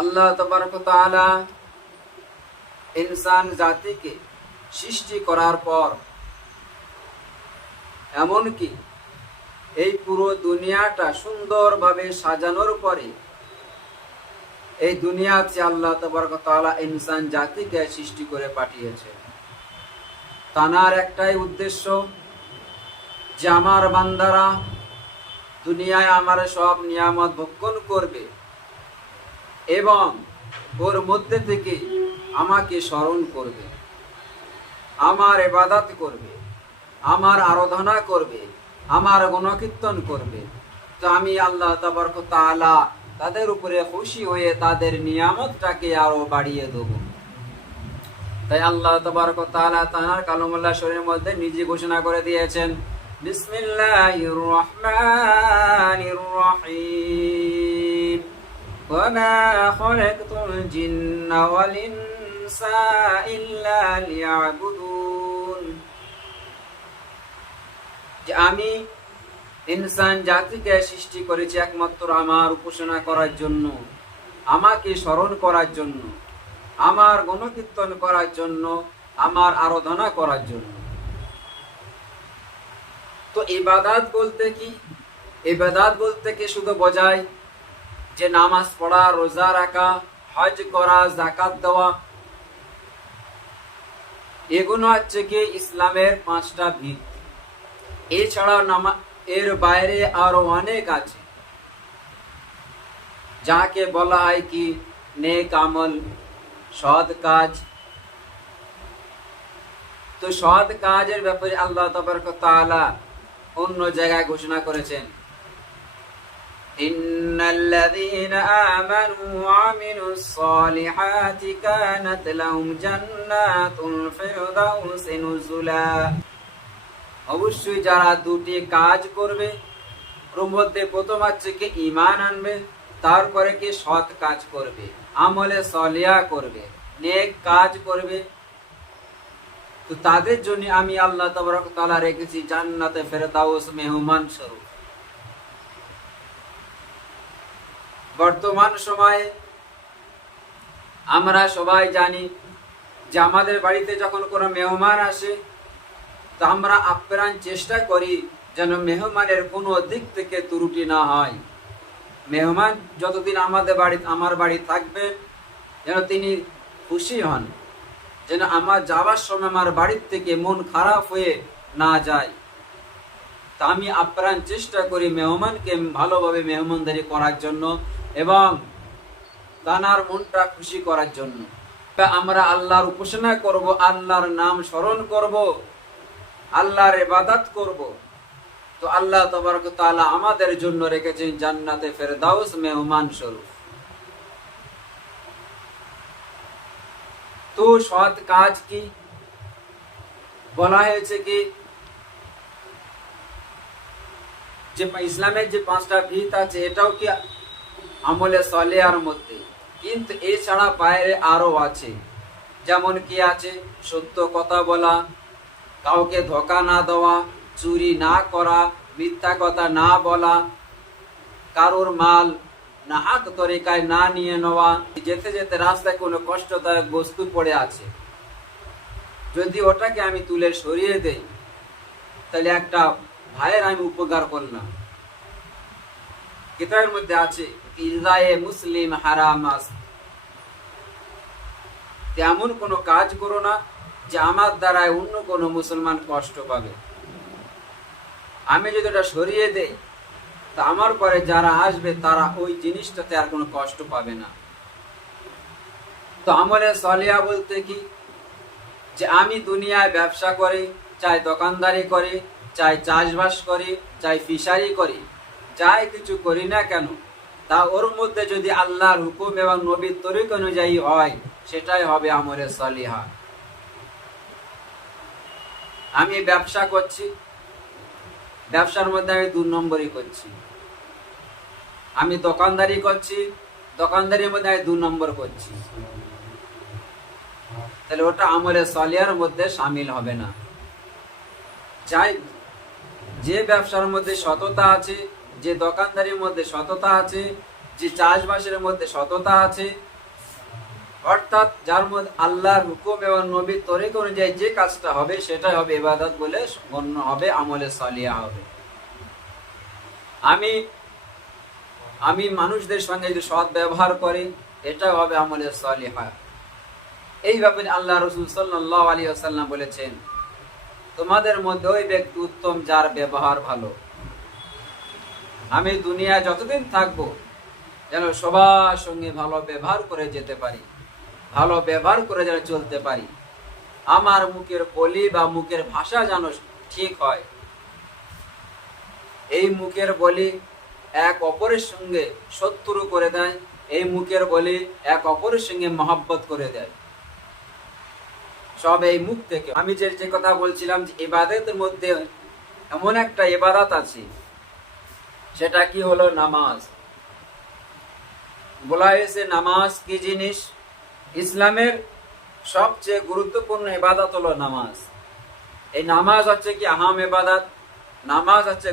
আল্লাহ তাবারক ওয়া তাআলা ইনসান জাতিকে সৃষ্টি করার পর এমনকি এই পুরো দুনিয়াটা সুন্দরভাবে সাজানোর পরে এই দুনিয়াতে আল্লাহ তাবারক ওয়া তাআলা ইনসান জাতিকে সৃষ্টি করে পাঠিয়েছে। তানার একটাই উদ্দেশ্য যে আমার বান্দারা দুনিয়ায় আমার সব নিয়ামত ভোগ করবে এবং ওর মধ্যে থেকে আমাকে স্মরণ করবে, আমার ইবাদত করবে, আমার আরাধনা করবে, আমার গুণকীর্তন করবে। তো আমি আল্লাহ তাবারক ওয়া তাআলা তাদের উপরে খুশি হয়ে তাদের নিয়ামতটাকে আরো বাড়িয়ে দেব। তাই আল্লাহ তাবারক ওয়া তাআলা তার কালামুল্লাহ শরীফের মধ্যে নিজে ঘোষণা করে দিয়েছেন, বিসমিল্লাহির রহমানির রহিম, ওয়া মা খালাকতুল জিন্না ওয়াল ইনসা ইল্লা লিয়াবুদুন। যে আমি ইনসান জাতিকে সৃষ্টি করেছি একমাত্র আমার উপাসনা করার জন্য, আমাকে স্মরণ করার জন্য, আমার গুণকীর্তন করার জন্য, আমার আরাধনা করার জন্য। তো ইবাদত বলতে কি? ইবাদত বলতে কি শুধু বোঝায় যে নামাজ পড়া, রোজা রাখা, হজ করা, যাকাত দেওয়া? এগুলো হচ্ছে কি ইসলামের 5টা ভিত। এছাড়া এর বাইরে আরো অনেক আছে যাকে বলা হয় কি নেক আমল, সৎ কাজ। তো সৎ কাজের ব্যাপারে আল্লাহ তাবারক ওয়া তাআলা অন্য জায়গায় ঘোষণা করেছেন, ইন্নাল্লাযীনা আমানু ওয়া আমিলুস সালিহাতি কানাত লাহুম জান্নাতুল ফিরদাউসি নুজুলা। অবশ্যই যারা দুটি কাজ করবে, ওর মধ্যে প্রথম হচ্ছে কি ঈমান আনবে, তারপরে কি সৎ কাজ করবে, আমলে সালিহা করবে, নেক কাজ করবে, তো তাদের জন্য আমি আল্লাহ তাবারক ওয়া তাআলা রেখেছি জান্নাতে ফেরদাউস মেহমান স্বরূপ। বর্তমান সময়ে আমরা সবাই জানি যে আমাদের বাড়িতে যখন কোনো মেহমান আসে তো আমরা আপ্রাণ চেষ্টা করি যেন মেহমানের কোনো দিক থেকে ত্রুটি না হয়। মেহমান যতদিন আমার বাড়ি থাকবে যেন তিনি খুশি হন, যেন আমার যাওয়ার সময় আমার বাড়ির থেকে মন খারাপ হয়ে না যায়। তা আমি আপ্রাণ চেষ্টা করি মেহমানকে ভালোভাবে মেহমানদারি করার জন্য এবং তার মনটা খুশি করার জন্য। আমরা আল্লাহর উপাসনা করব, আল্লাহর নাম স্মরণ করব, আল্লাহর ইবাদত করব। তো আল্লাহ তাবারক ওয়া তাআলা আমাদের জন্য রেখেছেন জান্নাতে ফেরদাউস মেহমান স্বরূপ। তো সৎ কাজ কি বলা হয়েছে কি যে ইসলামের যে 5টা ভিত আছে এটাও কি আমলে সালেহার মধ্যে, কিন্তু এছাড়া বাইরে আরো আছে। যেমন কি আছে, সত্য কথা বলা, কাউকে ধোঁকা না দেওয়া, চুরি না করা, মিথ্যা কথা না বলা, কারোর মাল নাহাক তরিকায় না নিয়ে নেওয়া। যেতে যেতে রাস্তায় কোনো কষ্টদায়ক বস্তু পড়ে আছে, যদি ওটাকে আমি তুলে সরিয়ে দেই তাহলে একটা ভাইয়ের আমি উপকার করলাম। কিতাবের মধ্যে আছে ইজায়ে মুসলিম হারামাস, তেমন কোনো কাজ করো না যে আমার দ্বারায় অন্য কোনো মুসলমান কষ্ট পাবে। আমি যদি ওটা সরিয়ে দেই তা আমার পরে যারা আসবে তারা ওই জিনিসটাতে আর কোনো কষ্ট পাবে না। তো আমলে সালিহা বলতে কি যে আমি দুনিয়ায় ব্যবসা করি, চাই দোকানদারি করি, চাই চাষবাস করি, চাই ফিশারি করি, যাই কিছু করি না কেন তা ওর মধ্যে যদি আল্লাহর হুকুম এবং নবীর তরিকা অনুযায়ী হয় সেটাই হবে আমলে সালিহা। আমি ব্যবসা করছি, ব্যবসার মধ্যে আমি 2 নম্বরই করছি। আমি দোকানদারি করছি, দোকানদারির মধ্যে আমি 2 নম্বর করছি, তাহলে ওটা আমলে সালিহার মধ্যে শামিল হবে না। চাই যে ব্যবসার মধ্যে সততা আছে, যে দোকানদারির মধ্যে সততা আছে, যে চাষবাসের মধ্যে সততা আছে, অর্থাৎ যার মধ্যে আল্লাহর হুকুম এবং নবীর তরিক অনুযায়ী যে কাজটা হবে সেটাই হবে ইবাদত বলে গণ্য হবে, আমলে সালিহা হবে। আমি মানুষদের সঙ্গে যদি সৎ ব্যবহার করি, এটা হবে আমলে সালিহা। এই ব্যাপারে আল্লাহ রাসূল সাল্লাল্লাহু আলাইহি ওয়াসাল্লাম বলেছেন, তোমাদের মধ্যে ওই ব্যক্তি উত্তম যার ব্যবহার ভালো। আমি দুনিয়ায় যতদিন থাকবো যেন সবার সঙ্গে ভালো ব্যবহার করে যেতে পারি, ভালো ব্যবহার করে যেন চলতে পারি। আমার মুখের বলি বা মুখের ভাষা যেন ঠিক হয়। এই মুখের বলি এক অপরের সঙ্গে শত্রু করে দেয়, এই মুখের বলি এক অপরের সঙ্গে মহব্বত করে দেয়। সব এই মুখ থেকে। আমি যে কথা বলছিলাম যে ইবাদতের মধ্যে এমন একটা ইবাদত আছে, সেটা কি হলো নামাজ। বলা হয়েছে নামাজ কি জিনিস? ইসলামের সবচেয়ে গুরুত্বপূর্ণ ইবাদত হলো নামাজ। এই নামাজ হচ্ছে কি আহাম ইবাদত, নামাজ হচ্ছে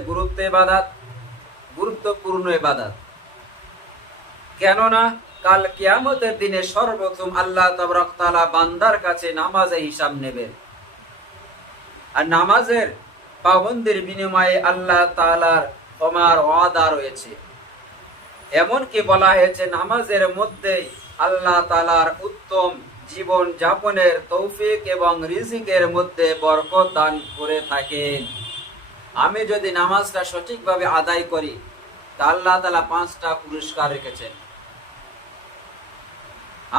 গুরুত্বপূর্ণ ইবাদত। কেননা কাল কিয়ামতের দিনে সর্বপ্রথম আল্লাহ তাবারক তাআলা বান্দার কাছে নামাজের হিসাব নেবেন। আর নামাজের পাবন্দির বিনিময়ে আল্লাহ তাআলার ক্ষমার ওয়াদা রয়েছে। এমনকি বলা হয়েছে নামাজের মধ্যে আল্লাহ তাআলার উত্তম জীবন যাপনের তৌফিক এবং রিজিকের মধ্যে বরকত দান করে থাকেন। আমি যদি নামাজটা সঠিকভাবে আদায় করি, তা আল্লাহ তাআলা 5টা পুরস্কার রেখেছেন।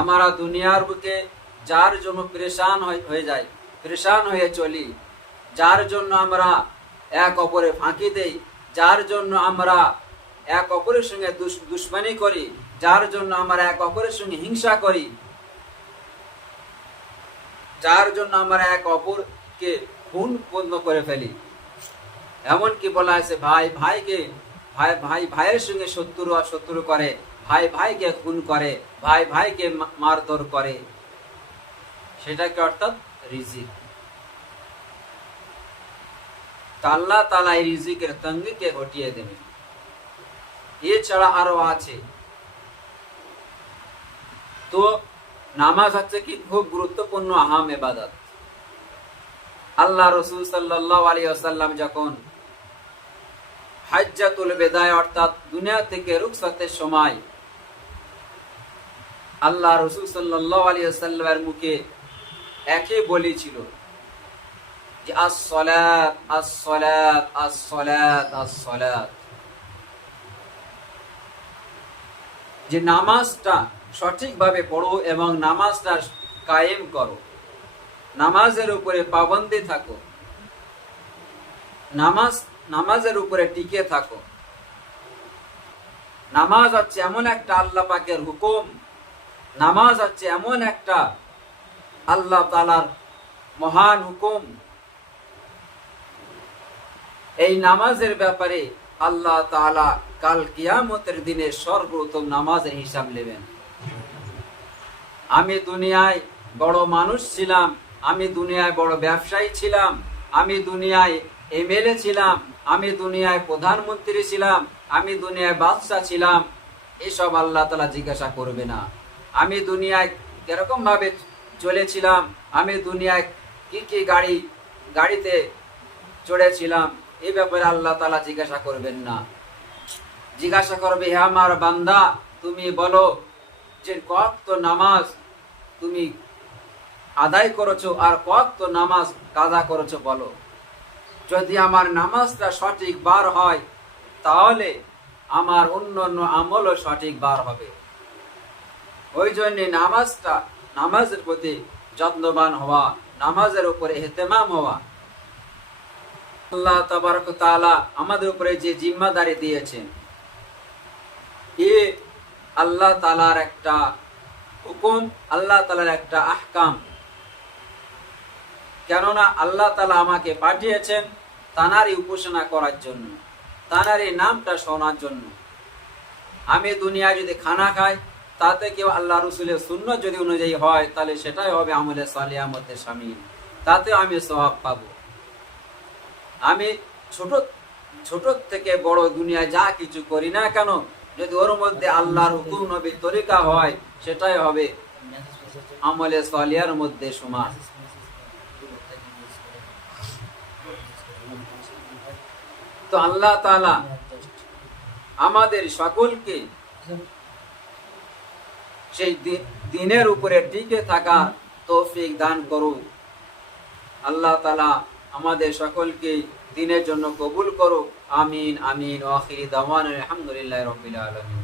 আমরা দুনিয়ার বুকে যার জন্য পেরেশান হয়ে চলি, যার জন্য আমরা এক অপরে ফাঁকি দেই, যার জন্য আমরা এক অপরের সঙ্গে দুশ্মনী করি, যার জন্য আমরা এক অপরের সঙ্গে হিংসা করি, যার জন্য আমরা এক অপরকে খুন পূর্ণ করে ফেলি। এমনকি বলা হয়েছে ভাইয়ের সঙ্গে শত্রু করে, ভাইকে খুন করে, ভাইকে মারধর করে, সেটাকে অর্থাৎ রিজিক। আল্লাহ তাআলা এই রিজিকের তঙ্গিকে হটিয়ে দেবেন। এছাড়া আরো আছে। তো নামাজ হচ্ছে কি খুব গুরুত্বপূর্ণ আহাম ইবাদত। আল্লাহ রাসূল সাল্লাল্লাহু আলাইহি ওয়াসাল্লাম যখন হাজ্জাতুল বিদায় অর্থাৎ দুনিয়া থেকে রুখসাতের সময় আল্লাহ রাসূল সাল্লাল্লাহু আলাইহি ওয়াসাল্লামের মুখে একই বলি ছিল যে আস-সালাত আস-সালাত আস-সালাত আস-সালাত, যে নামাজটা সঠিকভাবে পড়ো এবং নামাজটা কায়েম করো, নামাজের উপরে পাবন্দী থাকো, নামাজের উপরে টিকে থাকো। নামাজ হচ্ছে এমন একটা আল্লাহ পাকের হুকুম, নামাজ হচ্ছে এমন একটা আল্লাহ তাআলার মহান হুকুম। এই নামাজের ব্যাপারে আল্লাহ তাআলা কাল কিয়ামতের দিনে সর্বপ্রথম নামাজের হিসাব নেবেন। আমি দুনিয়ায় বড় মানুষ ছিলাম, আমি দুনিয়ায় বড় ব্যবসায়ী ছিলাম, আমি দুনিয়ায় এমএলএ ছিলাম, আমি দুনিয়ায় প্রধানমন্ত্রী ছিলাম, আমি দুনিয়ায় বাদশা ছিলাম, এসব আল্লাহ তাআলা জিজ্ঞাসা করবে না। আমি দুনিয়ায় কিরকম ভাবে চলেছিলাম, আমি দুনিয়ায় কি গাড়িতে চড়েছিলাম, এই ব্যাপারে আল্লাহ তাআলা জিজ্ঞাসা করবেন না। জিজ্ঞাসা করবে, হে আমার বান্দা, তুমি বলো যে কত নামাজ তুমি আদায় করেছো আর কত নামাজ কাজা করেছো বলো। যদি আমার নামাজটা সঠিক বার হয়, তাহলে আমার অন্যান্য আমলও সঠিক বার হবে। ওই জন্য নামাজের প্রতি যত্নবান হওয়া, নামাজের উপরে ইহতেমাম হওয়া। আল্লাহ তাবারক তাআলা আমাদের উপরে যে জিম্মাদারি দিয়েছেন, এ আল্লাহ তাআলার একটা হুকুম, আল্লাহ তাআলার একটা আহকাম। কেননা আল্লাহ তাআলা আমাকে পাঠিয়েছেন তানারই উপাসনা করার জন্য, তানারই নামটা শোনার জন্য। আমি দুনিয়ায় যদি খানা খাই, তাতে কেউ আল্লাহ রাসূলের সুন্নাত যদি অনুযায়ী হয়, তাহলে সেটাই হবে আমলে সালিহার মধ্যে শামিল, তাতে আমি সওয়াব পাবো। আমি ছোট থেকে বড় দুনিয়ায় যা কিছু করি না কেন, যদি ওর মধ্যে আল্লাহর হুকুম নবীর তরিকা হয়, সেটাই হবে আমলে সালিহার মধ্যে সমান। তো আল্লাহ তাআলা আমাদের সকলকে সেই দিনের উপরে টিকে থাকার তৌফিক দান করুক। আল্লাহ তাআলা আমাদের সকলকে দিনের জন্য কবুল করুক। আমিন আমিন। ওয়া আখিরি দাওয়ানা আলহামদুলিল্লাহি রাব্বিল আলামিন।